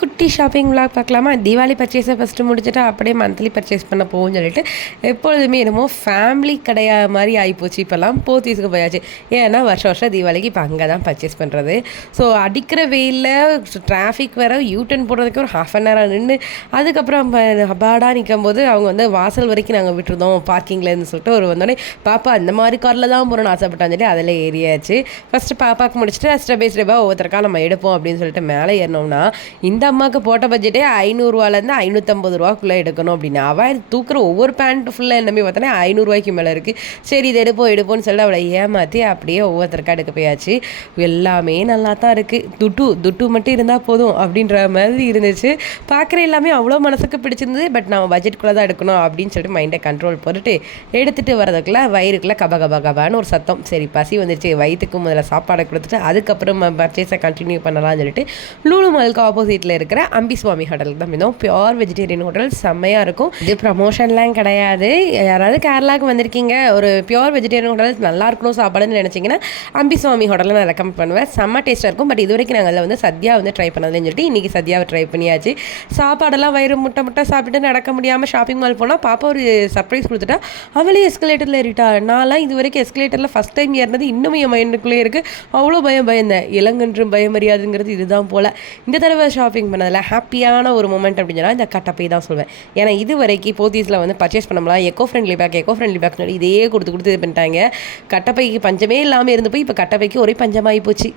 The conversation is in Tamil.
குட்டி ஷாப்பிங் விளாக் பார்க்கலாமா? தீபாவளி பர்ச்சேஸை ஃபஸ்ட்டு முடிச்சுட்டு அப்படியே மந்த்லி பர்ச்சேஸ் பண்ண போகும்னு சொல்லிட்டு எப்பொழுதுமே என்னமோ ஃபேமிலி கடையா மாதிரி ஆகிப்போச்சு. இப்போல்லாம் போத்தீஸுக்கு போயாச்சு. ஏன்னா வருஷம் வருஷம் தீபாவளிக்கு இப்போ அங்கே தான் பர்ச்சேஸ் பண்ணுறது. ஸோ அடிக்கிற வெயிலில் டிராஃபிக் வேறு யூட்டன் போடுறதுக்கு ஒரு ஹாஃப் அன் ஹவர் நின்று அதுக்கப்புறம் ஹபாடாக நிற்கும் போது அவங்க வந்து வாசல் வரைக்கும் நாங்கள் விட்டுருந்தோம் பார்க்கிங்லேருந்து சொல்லிட்டு ஒரு வந்தோடனே பாப்பா இந்த மாதிரி காரில் தான் போகிறோன்னு ஆசைப்பட்டான்னு சொல்லி அதில் ஏறியாச்சு. ஃபஸ்ட்டு பாப்பாவுக்கு முடிச்சுட்டு ஸ்டெப் பை ஸ்டெப்பாக ஒவ்வொருத்தருக்கா நம்ம எடுப்போம் அப்படின்னு சொல்லிட்டு மேலே ஏறினோம்னா இந்த அம்மாவுக்கு போட்ட பட்ஜெட்டே 500ரூவாலேருந்து 550 எடுக்கணும் அப்படின்னு அவள் தூக்குற ஒவ்வொரு பேண்ட்டு ஃபுல்லாக என்னமே பார்த்தோன்னா 500 மேலே இருக்குது. சரி இது எடுப்போம்னு சொல்லிட்டு அவளை ஏமாற்றி அப்படியே ஒவ்வொருத்தருக்கா எடுக்க போயாச்சு. எல்லாமே நல்லா தான் இருக்குது. துட்டு மட்டும் இருந்தால் போதும் அப்படின்ற மாதிரி இருந்துச்சு. பார்க்குற எல்லாமே அவ்வளோ மனசுக்கு பிடிச்சிருந்தது. பட் நம்ம பட்ஜெட்டுக்குள்ளே தான் எடுக்கணும் அப்படின்னு சொல்லிட்டு மைண்டை கண்ட்ரோல் போட்டுட்டு எடுத்துகிட்டு வரதுக்குள்ளே வயிறுக்குள்ளே கபான்னு ஒரு சத்தம். சரி பசி வந்துருச்சு, வயிற்றுக்கு முதல்ல சாப்பாடை கொடுத்துட்டு அதுக்கப்புறம் பர்ச்சேஸை கண்டினியூ பண்ணலாம்னு சொல்லிட்டு லூலு மாலுக்கு ஆப்போசிட்டில் இருக்கிற அம்பிசுவாமி ஹோட்டலுக்கு தான் இருந்தோம். பியோர் வெஜிடேரியன் ஹோட்டல், செம்மையாக இருக்கும். இது ப்ரமோஷன்லாம் கிடையாது. யாராவது கேரளாவுக்கு வந்திருக்கீங்க, ஒரு பியோர் வெஜிடேரியன் ஹோட்டல் நல்லா இருக்கணும் சாப்பாடுன்னு நினச்சிங்கன்னா அம்பிசுவாமி ஹோட்டலில் நான் ரெக்கமெண்ட் பண்ணுவேன். செம்ம டேஸ்ட்டாக இருக்கும். பட் இது வரைக்கும் நாங்கள் அதில் வந்து சத்யா வந்து ட்ரை பண்ணதுன்னு சொல்லிட்டு இன்றைக்கி சத்யாவை ட்ரை பண்ணியாச்சு. சாப்பாடெல்லாம் வயிறு முட்டை சாப்பிட்டு நடக்க முடியாமல் ஷாப்பிங் மால் போனால் பாப்பா ஒரு சர்ப்ரைஸ் கொடுத்துட்டா. அவளே எஸ்கலேட்டரில் ஏறிட்டா. நான்லாம் இது வரைக்கும் எஸ்கலேட்டரில் ஃபஸ்ட் டைம் ஏறினது இன்னும் என் மைண்டுக்குள்ளே இருக்குது. அவ்வளோ பயந்தேன். இளங்கன்றும் பயமறியாதுங்கிறது இதுதான் போல். இந்த தடவை ஷாப்பிங் பண்ணதில் ஹாப்பியான ஒரு மூமெண்ட் அப்படின்னு சொன்னால் இந்த கட்டப்பை தான் சொல்வேன். ஏன்னா இது வரைக்கும் போத்தீஸில் வந்து பர்ச்சேஸ் பண்ணலாம் எக்கோ ஃப்ரெண்ட்லி பேக் இதே கொடுத்து இது பண்ணிட்டாங்க. கட்டப்பைக்கு பஞ்சமே இல்லாமல் இருந்து போய் இப்போ கட்டப்பைக்கு ஒரே பஞ்சமாகி போச்சு.